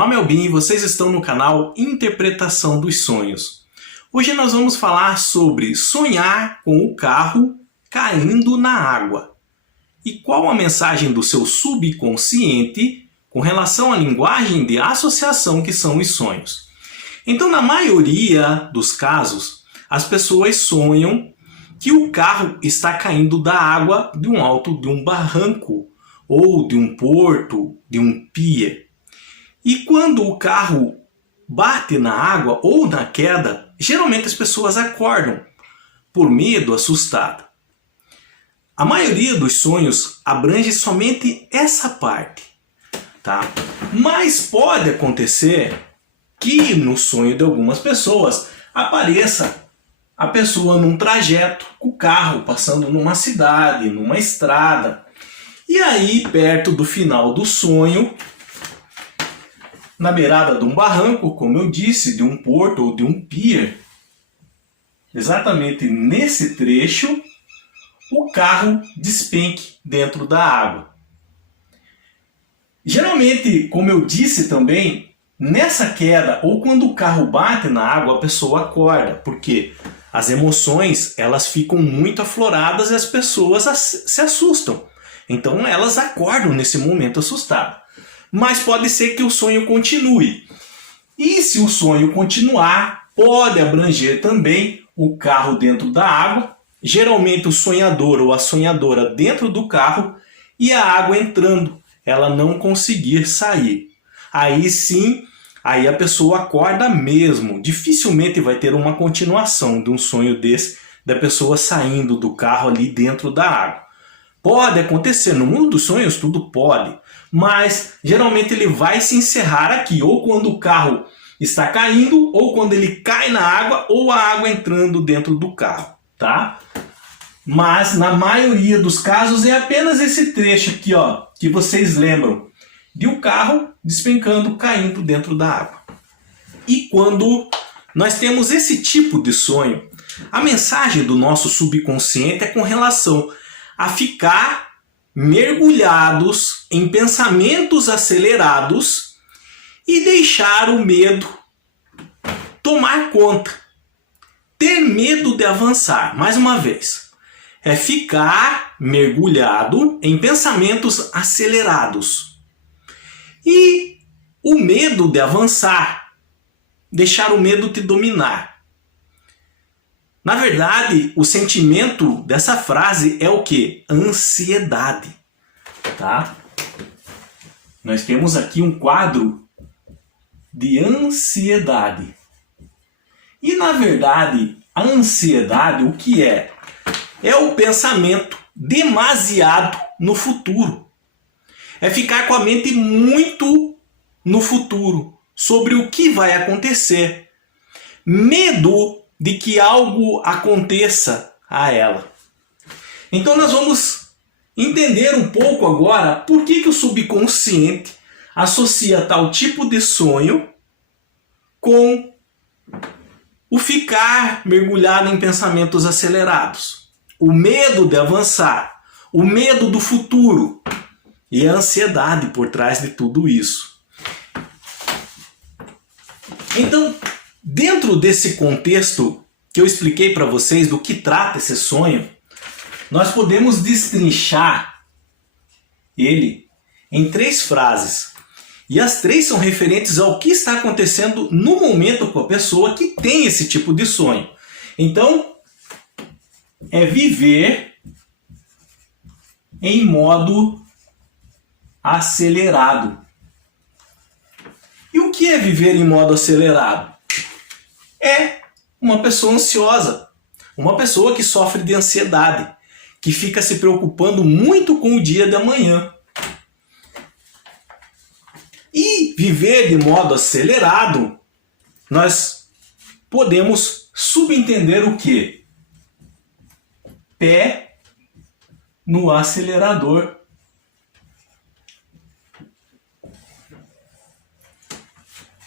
nome é Albin e vocês estão no canal Interpretação dos Sonhos. Hoje nós vamos falar sobre sonhar com o carro caindo na água. E qual a mensagem do seu subconsciente com relação à linguagem de associação que são os sonhos. Então, na maioria dos casos, as pessoas sonham que o carro está caindo da água de um alto de um barranco, ou de um porto, de um pier. E quando o carro bate na água ou na queda, geralmente as pessoas acordam por medo, assustada. A maioria dos sonhos abrange somente essa parte, tá? Mas pode acontecer que no sonho de algumas pessoas apareça a pessoa num trajeto com o carro passando numa cidade, numa estrada. E aí, perto do final do sonho, na beirada de um barranco, como eu disse, de um porto ou de um pier, exatamente nesse trecho, o carro despenque dentro da água. Geralmente, como eu disse também, nessa queda ou quando o carro bate na água, a pessoa acorda, porque as emoções elas ficam muito afloradas e as pessoas se assustam. Então elas acordam nesse momento assustadas. Mas pode ser que o sonho continue. E se o sonho continuar, pode abranger também o carro dentro da água, geralmente o sonhador ou a sonhadora dentro do carro e a água entrando, ela não conseguir sair. Aí sim, aí a pessoa acorda mesmo. Dificilmente vai ter uma continuação de um sonho desse, da pessoa saindo do carro ali dentro da água. Pode acontecer, no mundo dos sonhos tudo pode, mas geralmente ele vai se encerrar aqui, ou quando o carro está caindo, ou quando ele cai na água, ou a água entrando dentro do carro, tá? Mas na maioria dos casos é apenas esse trecho aqui, ó, que vocês lembram, de um carro despencando, caindo dentro da água. E quando nós temos esse tipo de sonho, a mensagem do nosso subconsciente é com relação a ficar mergulhados em pensamentos acelerados e deixar o medo tomar conta. Ter medo de avançar, mais uma vez, é ficar mergulhado em pensamentos acelerados. E o medo de avançar, deixar o medo te dominar. Na verdade, o sentimento dessa frase é o quê? Ansiedade, tá? Nós temos aqui um quadro de ansiedade. E na verdade, a ansiedade, o que é? É o pensamento demasiado no futuro. É ficar com a mente muito no futuro, sobre o que vai acontecer. Medo de que algo aconteça a ela. Então nós vamos entender um pouco agora por que o subconsciente associa tal tipo de sonho com o ficar mergulhado em pensamentos acelerados, o medo de avançar, o medo do futuro e a ansiedade por trás de tudo isso. Então, dentro desse contexto que eu expliquei para vocês do que trata esse sonho, nós podemos destrinchar ele em 3 frases. E as 3 são referentes ao que está acontecendo no momento com a pessoa que tem esse tipo de sonho. Então, é viver em modo acelerado. E o que é viver em modo acelerado? É uma pessoa ansiosa, uma pessoa que sofre de ansiedade, que fica se preocupando muito com o dia de amanhã. E viver de modo acelerado, nós podemos subentender o quê? Pé no acelerador.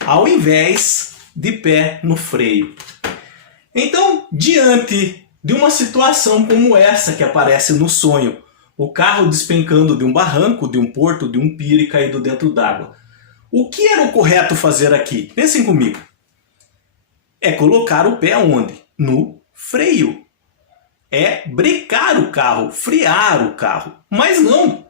Ao invés de pé no freio. Então, diante de uma situação como essa que aparece no sonho, o carro despencando de um barranco, de um porto, de um pier e caído dentro d'água, O que era o correto fazer aqui? Pensem comigo. É colocar o pé onde? No freio. É brecar o carro, frear o carro. Mas não.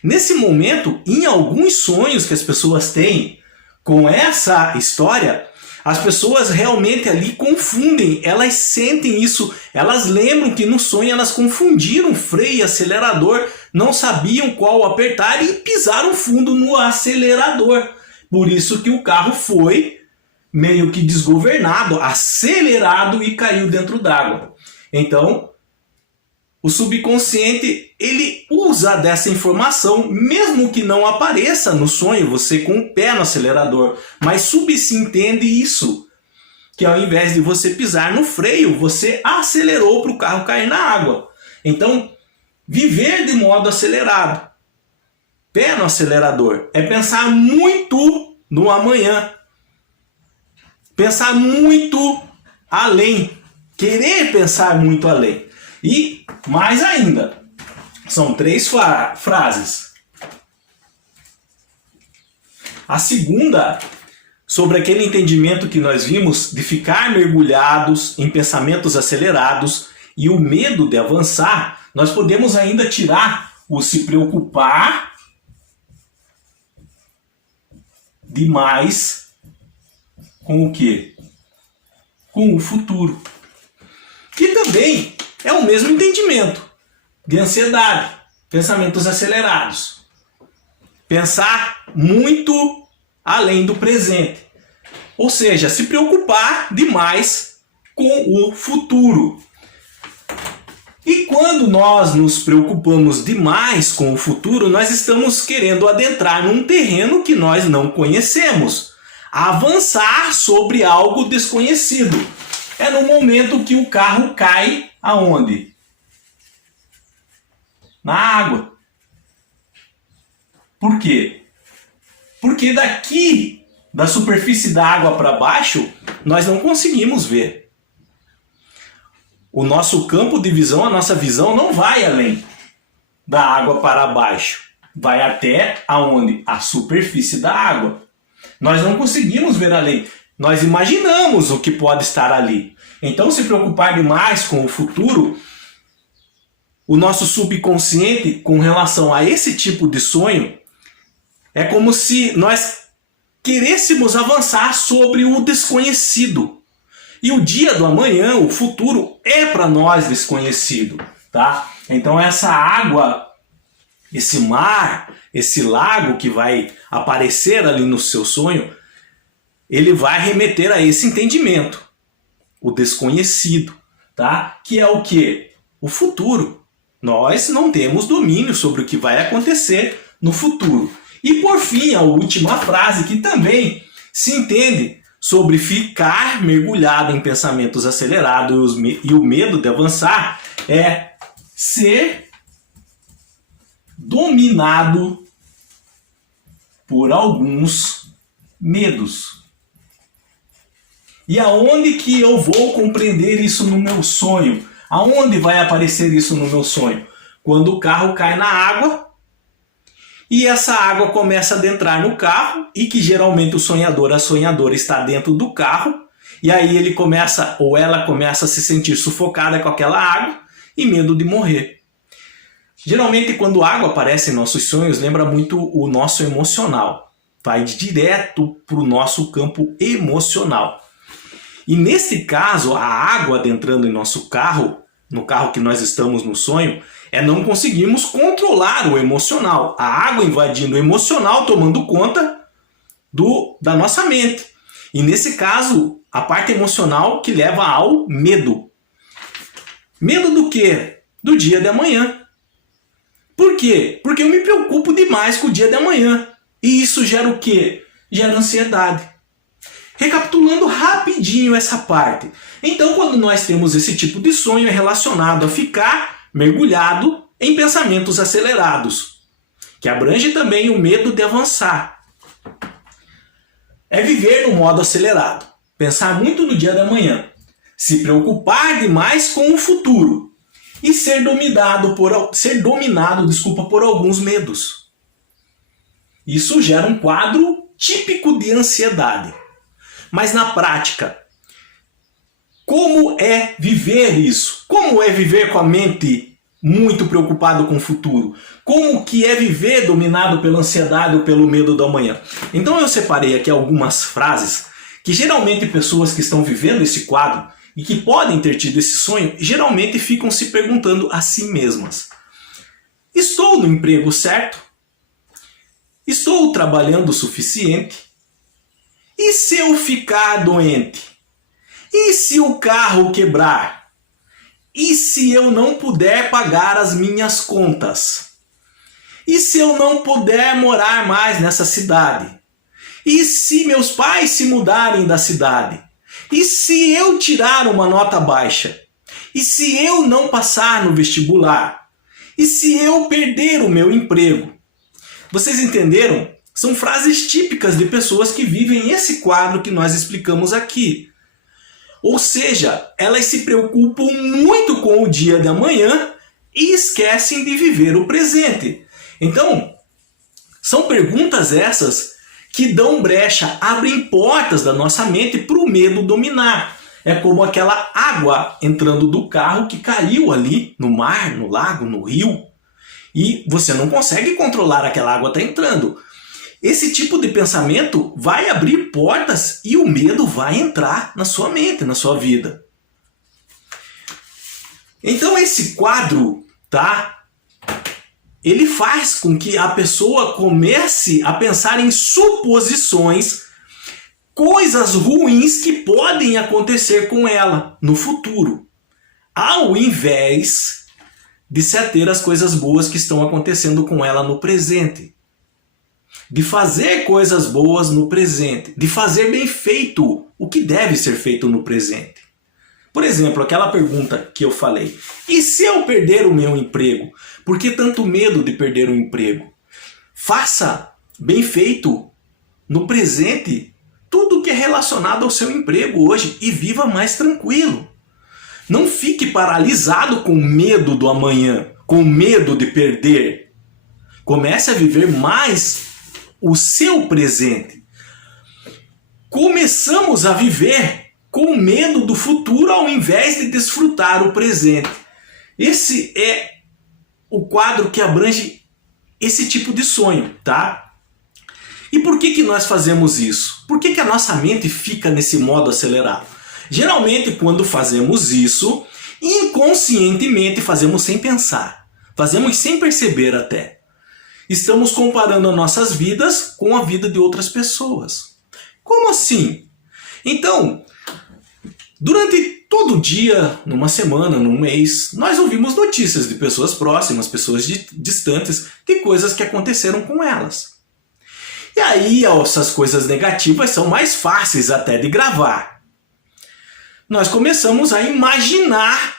Nesse momento, em alguns sonhos que as pessoas têm com essa história, as pessoas realmente ali confundem, elas sentem isso, elas lembram que no sonho elas confundiram freio e acelerador, não sabiam qual apertar e pisaram fundo no acelerador. Por isso que o carro foi meio que desgovernado, acelerado e caiu dentro d'água. Então, o subconsciente, ele usa dessa informação, mesmo que não apareça no sonho, você com o pé no acelerador, mas subentende isso, que ao invés de você pisar no freio, você acelerou para o carro cair na água. Então, viver de modo acelerado, pé no acelerador, é pensar muito no amanhã, pensar muito além, querer pensar muito além. E mais ainda, são 3 frases. A segunda, sobre aquele entendimento que nós vimos de ficar mergulhados em pensamentos acelerados e o medo de avançar, nós podemos ainda tirar o se preocupar demais com o quê? Com o futuro. Que também é o mesmo entendimento de ansiedade, pensamentos acelerados. Pensar muito além do presente. Ou seja, se preocupar demais com o futuro. E quando nós nos preocupamos demais com o futuro, nós estamos querendo adentrar num terreno que nós não conhecemos. Avançar sobre algo desconhecido. É no momento que o carro cai aonde? Na água. Por quê? Porque daqui, da superfície da água para baixo, nós não conseguimos ver. O nosso campo de visão, a nossa visão não vai além da água para baixo. Vai até aonde? A superfície da água. Nós não conseguimos ver além. Nós imaginamos o que pode estar ali. Então, se preocupar demais com o futuro, o nosso subconsciente, com relação a esse tipo de sonho, é como se nós querêssemos avançar sobre o desconhecido. E o dia do amanhã, o futuro, é para nós desconhecido, tá? Então essa água, esse mar, esse lago que vai aparecer ali no seu sonho, ele vai remeter a esse entendimento, o desconhecido, tá? Que é o quê? O futuro. Nós não temos domínio sobre o que vai acontecer no futuro. E por fim, a última frase que também se entende sobre ficar mergulhado em pensamentos acelerados e o medo de avançar é ser dominado por alguns medos. E aonde que eu vou compreender isso no meu sonho? Aonde vai aparecer isso no meu sonho? Quando o carro cai na água e essa água começa a adentrar no carro e que geralmente o sonhador, a sonhadora está dentro do carro e aí ele começa ou ela começa a se sentir sufocada com aquela água e medo de morrer. Geralmente quando a água aparece em nossos sonhos lembra muito o nosso emocional. Vai direto para o nosso campo emocional. E nesse caso, a água adentrando em nosso carro, no carro que nós estamos no sonho, não conseguimos controlar o emocional. A água invadindo o emocional, tomando conta da nossa mente. E nesse caso, a parte emocional que leva ao medo. Medo do quê? Do dia de amanhã. Por quê? Porque eu me preocupo demais com o dia de amanhã. E isso gera o quê? Gera ansiedade. Recapitulando rapidinho essa parte. Então, quando nós temos esse tipo de sonho, é relacionado a ficar mergulhado em pensamentos acelerados, que abrange também o medo de avançar. É viver no modo acelerado, pensar muito no dia da manhã, se preocupar demais com o futuro e ser dominado por alguns medos. Isso gera um quadro típico de ansiedade. Mas na prática, como é viver isso? Como é viver com a mente muito preocupado com o futuro? Como que é viver dominado pela ansiedade ou pelo medo do amanhã? Então eu separei aqui algumas frases que geralmente pessoas que estão vivendo esse quadro e que podem ter tido esse sonho, geralmente ficam se perguntando a si mesmas. Estou no emprego certo? Estou trabalhando o suficiente? E se eu ficar doente? E se o carro quebrar? E se eu não puder pagar as minhas contas? E se eu não puder morar mais nessa cidade? E se meus pais se mudarem da cidade? E se eu tirar uma nota baixa? E se eu não passar no vestibular? E se eu perder o meu emprego? Vocês entenderam? São frases típicas de pessoas que vivem esse quadro que nós explicamos aqui. Ou seja, elas se preocupam muito com o dia de amanhã e esquecem de viver o presente. Então, são perguntas essas que dão brecha, abrem portas da nossa mente para o medo dominar. É como aquela água entrando do carro que caiu ali no mar, no lago, no rio. E você não consegue controlar aquela água está entrando. Esse tipo de pensamento vai abrir portas e o medo vai entrar na sua mente, na sua vida. Então esse quadro, tá? Ele faz com que a pessoa comece a pensar em suposições, coisas ruins que podem acontecer com ela no futuro, ao invés de se ater às coisas boas que estão acontecendo com ela no presente. De fazer coisas boas no presente, de fazer bem feito o que deve ser feito no presente. Por exemplo, aquela pergunta que eu falei, e se eu perder o meu emprego? Por que tanto medo de perder o emprego? Faça bem feito no presente tudo que é relacionado ao seu emprego hoje e viva mais tranquilo. Não fique paralisado com medo do amanhã, com medo de perder. Comece a viver mais o seu presente. Começamos a viver com medo do futuro ao invés de desfrutar o presente. Esse é o quadro que abrange esse tipo de sonho, tá? E por que nós fazemos isso? Por que a nossa mente fica nesse modo acelerado? Geralmente quando fazemos isso, inconscientemente fazemos sem pensar. Fazemos sem perceber até. Estamos comparando as nossas vidas com a vida de outras pessoas. Como assim? Então, durante todo o dia, numa semana, num mês, nós ouvimos notícias de pessoas próximas, pessoas distantes, de coisas que aconteceram com elas. E aí, essas coisas negativas são mais fáceis até de gravar. Nós começamos a imaginar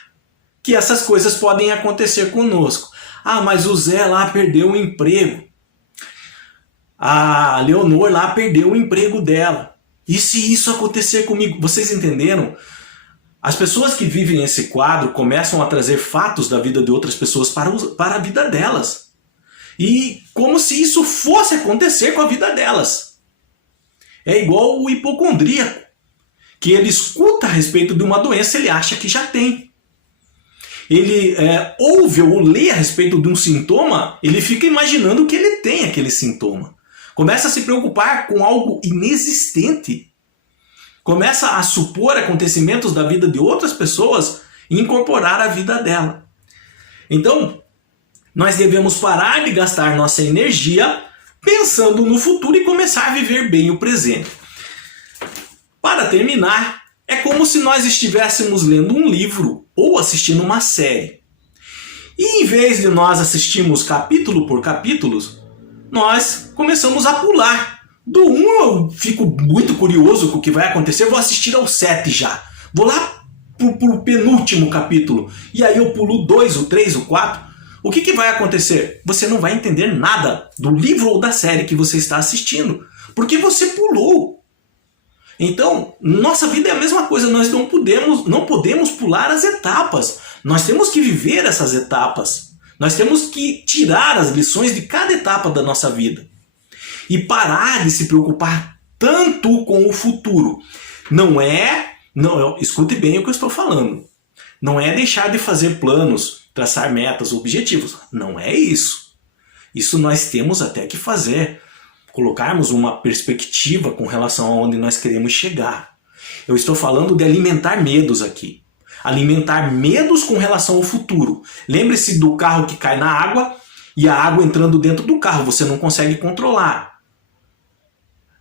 que essas coisas podem acontecer conosco. Ah, mas o Zé lá perdeu o emprego. A Leonor lá perdeu o emprego dela. E se isso acontecer comigo? Vocês entenderam? As pessoas que vivem esse quadro começam a trazer fatos da vida de outras pessoas para a vida delas. E como se isso fosse acontecer com a vida delas. É igual o hipocondríaco, que ele escuta a respeito de uma doença e ele acha que já tem. Ele ouve ou lê a respeito de um sintoma, ele fica imaginando que ele tem aquele sintoma. Começa a se preocupar com algo inexistente. Começa a supor acontecimentos da vida de outras pessoas e incorporar a vida dela. Então, nós devemos parar de gastar nossa energia pensando no futuro e começar a viver bem o presente. Para terminar, é como se nós estivéssemos lendo um livro ou assistindo uma série. E em vez de nós assistirmos capítulo por capítulo, nós começamos a pular. Do 1 eu fico muito curioso com o que vai acontecer, vou assistir ao 7 já. Vou lá pro penúltimo capítulo. E aí eu pulo o 2, o 3, o 4. O que vai acontecer? Você não vai entender nada do livro ou da série que você está assistindo. Porque você pulou. Então, nossa vida é a mesma coisa, nós não podemos pular as etapas. Nós temos que viver essas etapas. Nós temos que tirar as lições de cada etapa da nossa vida. e parar de se preocupar tanto com o futuro. Escute bem o que eu estou falando. Não é deixar de fazer planos, traçar metas, objetivos. Não é isso. Isso nós temos até que fazer. Colocarmos uma perspectiva com relação a onde nós queremos chegar. Eu estou falando de alimentar medos aqui. Alimentar medos com relação ao futuro. Lembre-se do carro que cai na água e a água entrando dentro do carro. Você não consegue controlar.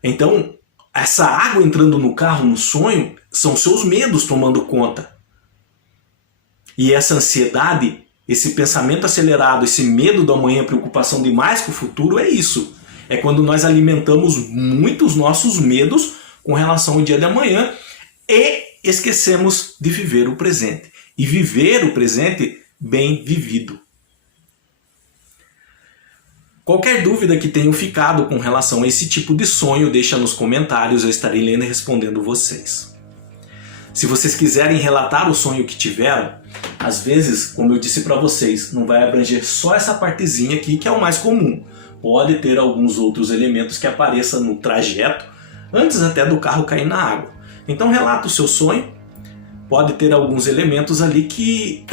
Então, essa água entrando no carro, no sonho, são seus medos tomando conta. E essa ansiedade, esse pensamento acelerado, esse medo do amanhã, preocupação demais com o futuro, é isso. É quando nós alimentamos muito os nossos medos com relação ao dia de amanhã e esquecemos de viver o presente. E viver o presente bem vivido. Qualquer dúvida que tenham ficado com relação a esse tipo de sonho, deixa nos comentários, eu estarei lendo e respondendo vocês. Se vocês quiserem relatar o sonho que tiveram, às vezes, como eu disse para vocês, não vai abranger só essa partezinha aqui que é o mais comum. Pode ter alguns outros elementos que apareçam no trajeto, antes até do carro cair na água. Então relata o seu sonho, pode ter alguns elementos ali que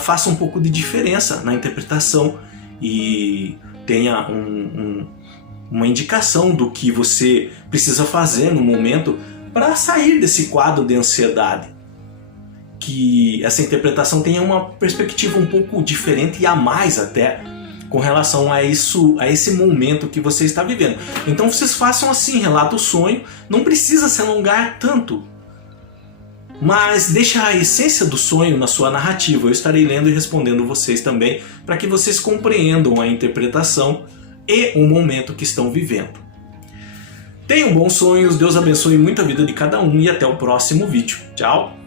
façam um pouco de diferença na interpretação e tenha uma indicação do que você precisa fazer no momento para sair desse quadro de ansiedade. Que essa interpretação tenha uma perspectiva um pouco diferente e a mais até com relação a esse momento que você está vivendo. Então vocês façam assim, relata o sonho, não precisa se alongar tanto, mas deixa a essência do sonho na sua narrativa. Eu estarei lendo e respondendo vocês também, para que vocês compreendam a interpretação e o momento que estão vivendo. Tenham bons sonhos, Deus abençoe muito a vida de cada um e até o próximo vídeo. Tchau!